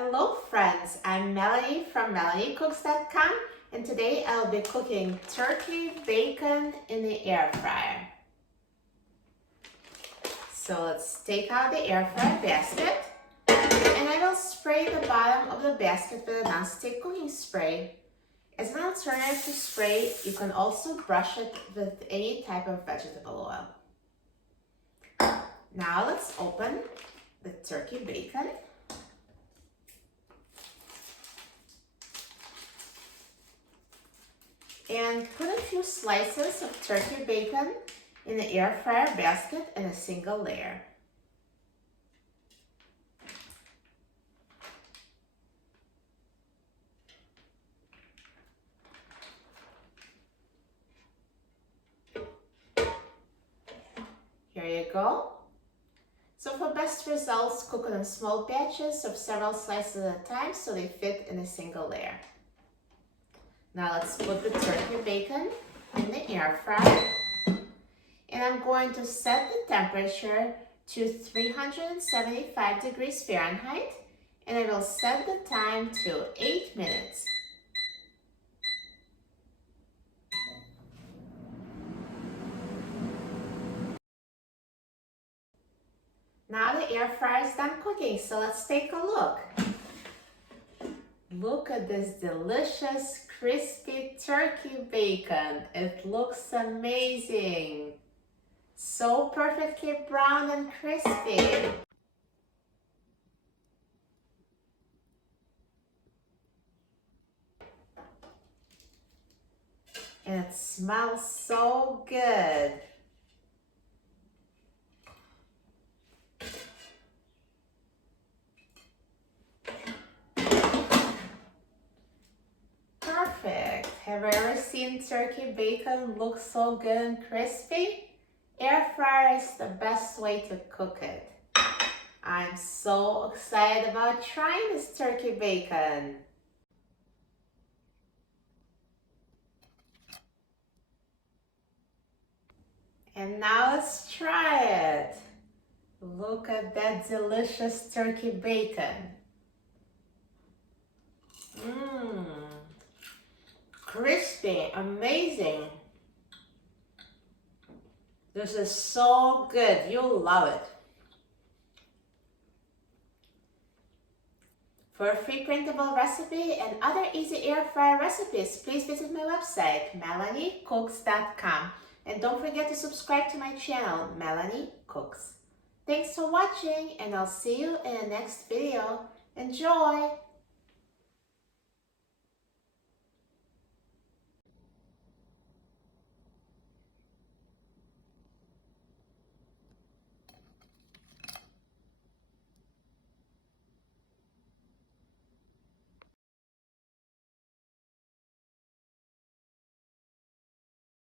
Hello friends, I'm Melanie from melaniecooks.com and today I'll be cooking turkey bacon in the air fryer. So let's take out the air fryer basket and I will spray the bottom of the basket with a non-stick cooking spray. As an alternative to spray, you can also brush it with any type of vegetable oil. Now let's open the turkey bacon. And put a few slices of turkey bacon in the air fryer basket in a single layer. Here you go. So for best results, cook it in small batches of several slices at a time so they fit in a single layer. Now let's put the turkey bacon in the air fryer. And I'm going to set the temperature to 375 degrees Fahrenheit. And I will set the time to 8 minutes. Now the air fryer is done cooking, so let's take a look. Look at this delicious, crispy turkey bacon. It looks amazing. So perfectly brown and crispy. And it smells so good. Perfect. Have you ever seen turkey bacon look so good and crispy? Air fryer is the best way to cook it. I'm so excited about trying this turkey bacon. And now let's try it. Look at that delicious turkey bacon. Crispy, amazing. This is so good, you'll love it. For a free printable recipe and other easy air fryer recipes, please visit my website, melaniecooks.com. And don't forget to subscribe to my channel, Melanie Cooks. Thanks for watching and I'll see you in the next video. Enjoy!